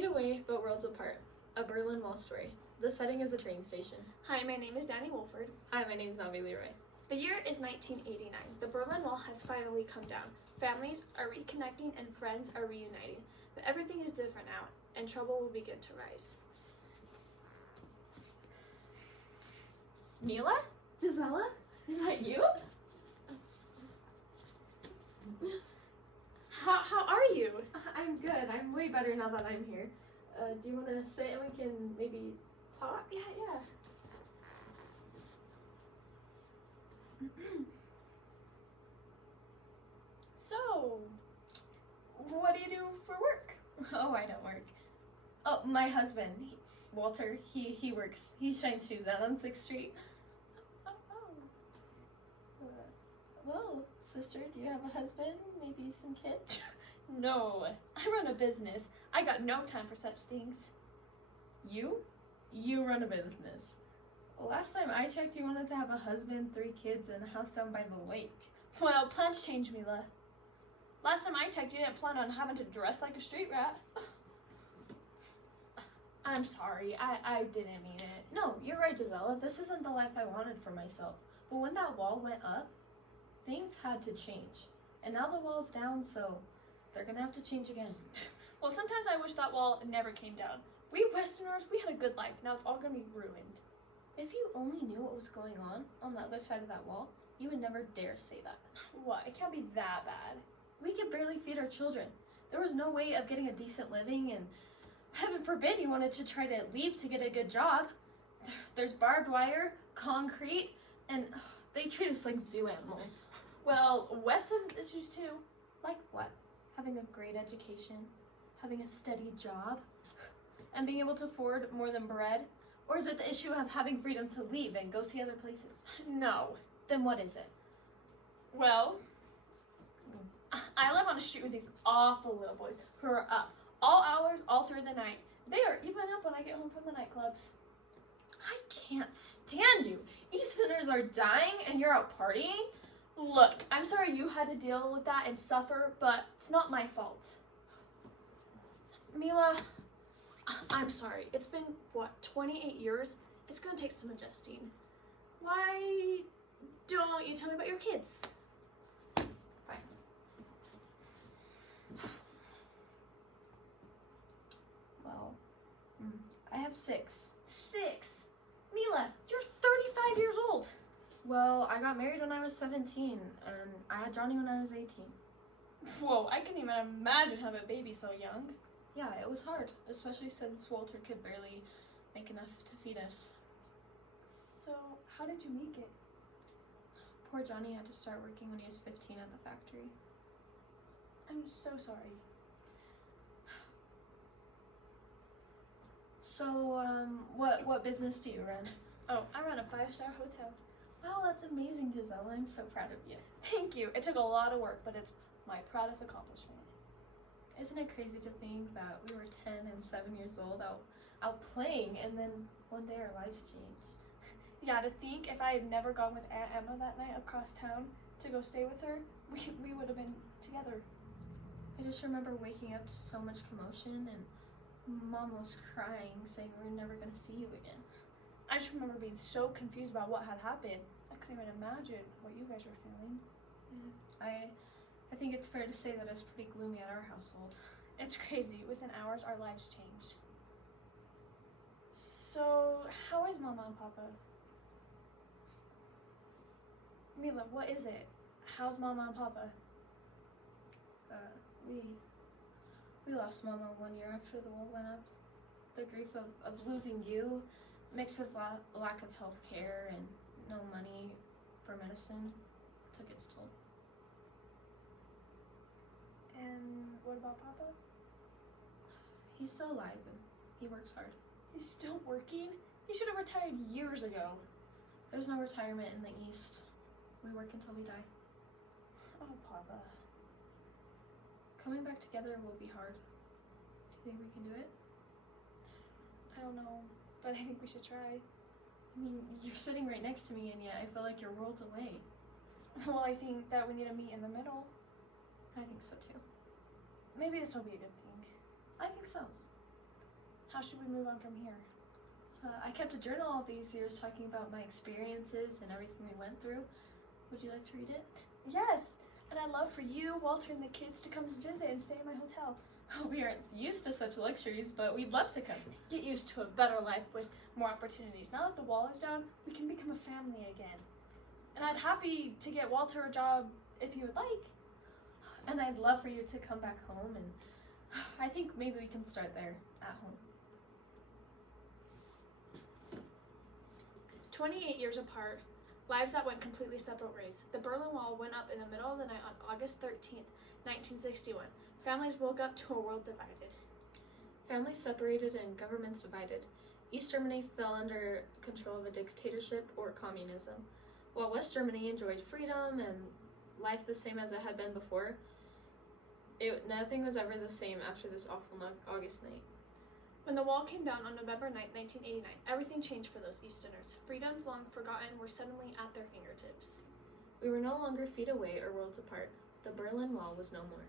Feet away, but worlds apart. A Berlin Wall story. The setting is a train station. Hi, my name is Danny Wolford. Hi, my name is Navi Leroy. The year is 1989. The Berlin Wall has finally come down. Families are reconnecting and friends are reuniting. But everything is different now, and trouble will begin to rise. Mila? Gisela? Is that you? How are you? I'm good. I'm way better now that I'm here. Do you want to sit and we can maybe talk? Yeah. So, what do you do for work? Oh, I don't work. Oh, my husband, Walter, he works. He shines shoes out on 6th Street. Well, sister, do you have a husband? Maybe some kids? No, I run a business. I got no time for such things. You? You run a business. Last time I checked, you wanted to have a husband, 3 kids, and a house down by the lake. Well, plans change, Mila. Last time I checked, you didn't plan on having to dress like a street rat. I'm sorry, I didn't mean it. No, you're right, Gisela. This isn't the life I wanted for myself. But when that wall went up, things had to change. And now the wall's down, so they're gonna have to change again. Well, sometimes I wish that wall never came down. We Westerners, we had a good life. Now it's all gonna be ruined. If you only knew what was going on the other side of that wall, you would never dare say that. What? It can't be that bad. We could barely feed our children. There was no way of getting a decent living, and heaven forbid you wanted to try to leave to get a good job. There's barbed wire, concrete, and they treat us like zoo animals. Well, West has its issues too. Like what? Having a great education, having a steady job, and being able to afford more than bread? Or is it the issue of having freedom to leave and go see other places? No. Then what is it? Well, I live on a street with these awful little boys who are up all hours, all through the night. They are even up when I get home from the nightclubs. I can't stand you. Easterners are dying and you're out partying? Look, I'm sorry you had to deal with that and suffer, but it's not my fault. Mila, I'm sorry. It's been, 28 years? It's gonna take some adjusting. Why don't you tell me about your kids? Fine. Well, I have 6. 6? Mila, you're 35 years old. Well, I got married when I was 17, and I had Johnny when I was 18. Whoa, I can't even imagine having a baby so young. Yeah, it was hard, especially since Walter could barely make enough to feed us. So, how did you make it? Poor Johnny had to start working when he was 15 at the factory. I'm so sorry. So, what business do you run? Oh, I run a 5-star hotel. Wow, that's amazing, Gisela. I'm so proud of you. Thank you. It took a lot of work, but it's my proudest accomplishment. Isn't it crazy to think that we were 10 and 7 years old out playing, and then one day our lives changed? Yeah, to think if I had never gone with Aunt Emma that night across town to go stay with her, we would have been together. I just remember waking up to so much commotion, and Mom was crying, saying we were never going to see you again. I just remember being so confused about what had happened. I couldn't even imagine what you guys were feeling. Yeah. I think it's fair to say that it was pretty gloomy at our household. It's crazy. Within hours, our lives changed. So, how is Mama and Papa? Mila, what is it? How's Mama and Papa? We lost Mama 1 year after the wall went up. The grief of losing you, mixed with lack of health care and no money for medicine, took its toll. And what about Papa? He's still alive and he works hard. He's still working? He should have retired years ago. There's no retirement in the East. We work until we die. Oh, Papa. Coming back together will be hard. Do you think we can do it? I don't know, but I think we should try. I mean, you're sitting right next to me and yet I feel like you're worlds away. Well, I think that we need to meet in the middle. I think so too. Maybe this will be a good thing. I think so. How should we move on from here? I kept a journal all these years talking about my experiences and everything we went through. Would you like to read it? Yes! And I'd love for you, Walter, and the kids to come visit and stay in my hotel. We aren't used to such luxuries, but we'd love to come. Get used to a better life with more opportunities. Now that the wall is down, we can become a family again. And I'd happy to get Walter a job if you would like. And I'd love for you to come back home, and I think maybe we can start there, at home. 28 years apart, lives that went completely separate ways. The Berlin Wall went up in the middle of the night on August 13th, 1961. Families woke up to a world divided. Families separated and governments divided. East Germany fell under control of a dictatorship or communism, while West Germany enjoyed freedom and life the same as it had been before. Nothing was ever the same after this awful August night. When the wall came down on November 9th, 1989, everything changed for those Easterners. Freedoms long forgotten were suddenly at their fingertips. We were no longer feet away or worlds apart. The Berlin Wall was no more.